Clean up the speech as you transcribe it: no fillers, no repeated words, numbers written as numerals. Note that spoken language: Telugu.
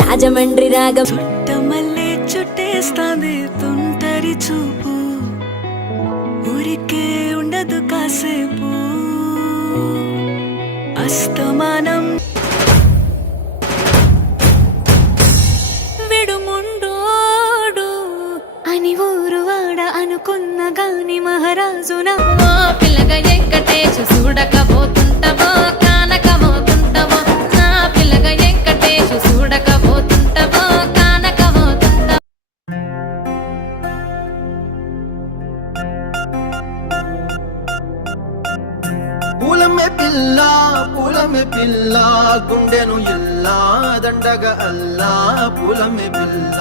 రాజమండ్రి రాగం చుట్టమల్లే చుట్టేస్తాంది తుంటరి చూపు ఊరికే ఉండదు కాసేపు అస్తమానం విడుముండోడు అని ఊరు వాడ అనుకున్న గాని మహారాజు నా పిల్లగా వెంకటేశు చూడకపోతుంటావో కానకపోతుంటావో నా పిల్లగా వెంకటేశు చూడకపోతుంటావో కానకపోతుంటావో పూలమే పిల్ల గుండెను ఇల్లా దండగ అల్లా పూలమే పిల్ల